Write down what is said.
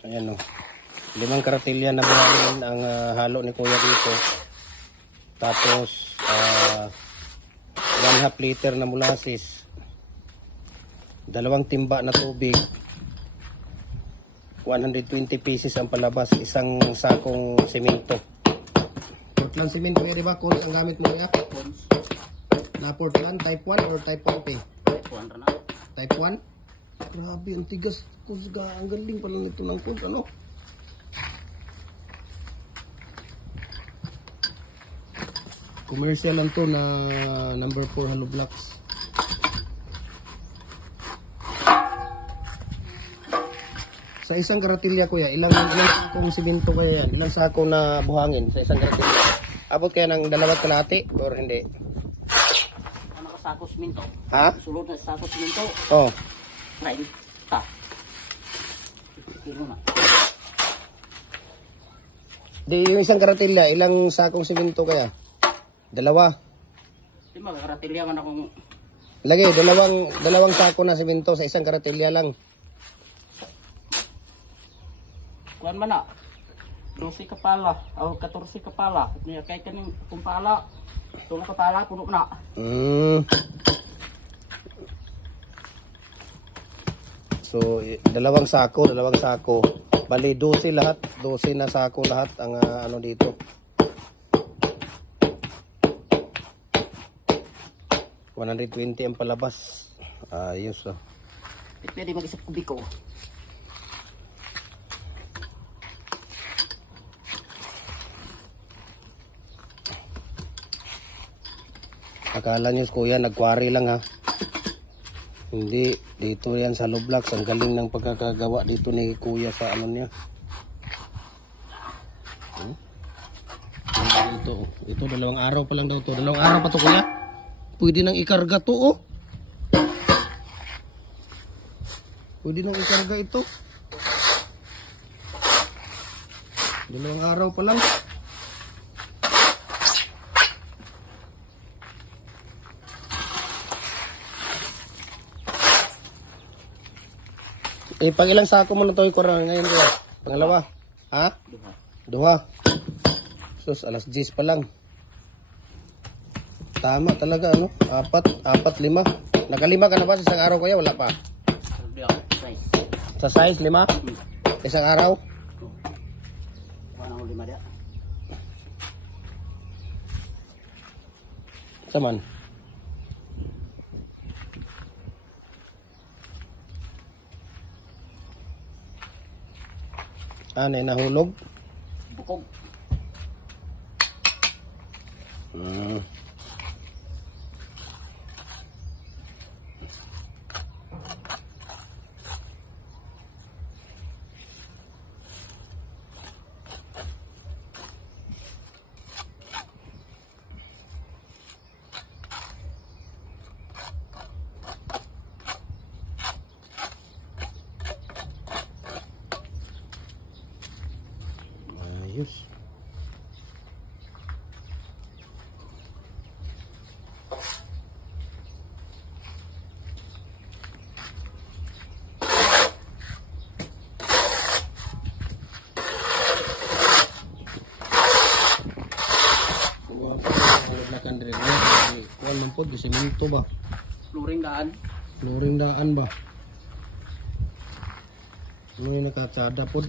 Ayan o. 5 karatilya na buhangin ang halo ni Kuya dito. Tapos 1/2 liter na molasses. 2 timba na tubig. 120 pieces ang palabas. 1 sakong simento. Portland simento di ba? Kung ang gamit mo niya? Na Portland type 1 or type 1P? Type 1 na. Type 1? Grabe, ang tigas. Kusga, ang galing pala nito ng kod. Ano? Commercial lang to na number 4 hollow blocks. Sa isang karatilya kuya, ilang sakong simento kaya yan? Ilang sako na buhangin sa isang karatilya? Abot kaya ng 2 kalahati or hindi? Ano ka sako simento? Ha? Sulod na sako simento. Oh. 30. Kilo na. Di yung isang karatilya, ilang sakong simento kaya? 2. Di magkaratilya man akong... Lagi, dalawang sako na simento sa isang karatilya lang. Kuan man na. 12 kapala o 14 kapala. Kaya kaning kumpala. 3 kapala puno na. So, 2 sako. Bali 12 lahat. 12 na sako lahat ang ano dito. 120 ang palabas. Ayos oh. Pwede mag-isip kubiko. Akala nyo kuya, nag-quarry lang ha. Hindi, dito yan sa Loblax. Ang galing ng pagkakagawa dito ni kuya sa ano niya. Ito 2 araw pa lang daw to. 2 araw pa to kuya. Pwede nang ikarga to oh. Pwede nang ikarga ito. 2 araw pa lang. Pag ilang sako mo na ito i-corral ngayon kuya? Pangalawa? Ha? 2. Sus, alas 10 pa lang. Tama talaga ano? 4, 5. Nakalima ka na ba sa isang araw kuya? Wala pa? Sa size 5? Isang araw? Wala 5 dia. Saman? Ano yung nahulog? Bukog. Ayos. Kuwan man po, simento ba? Flooring daan. Flooring daan ba? Ano yung nakatsada po?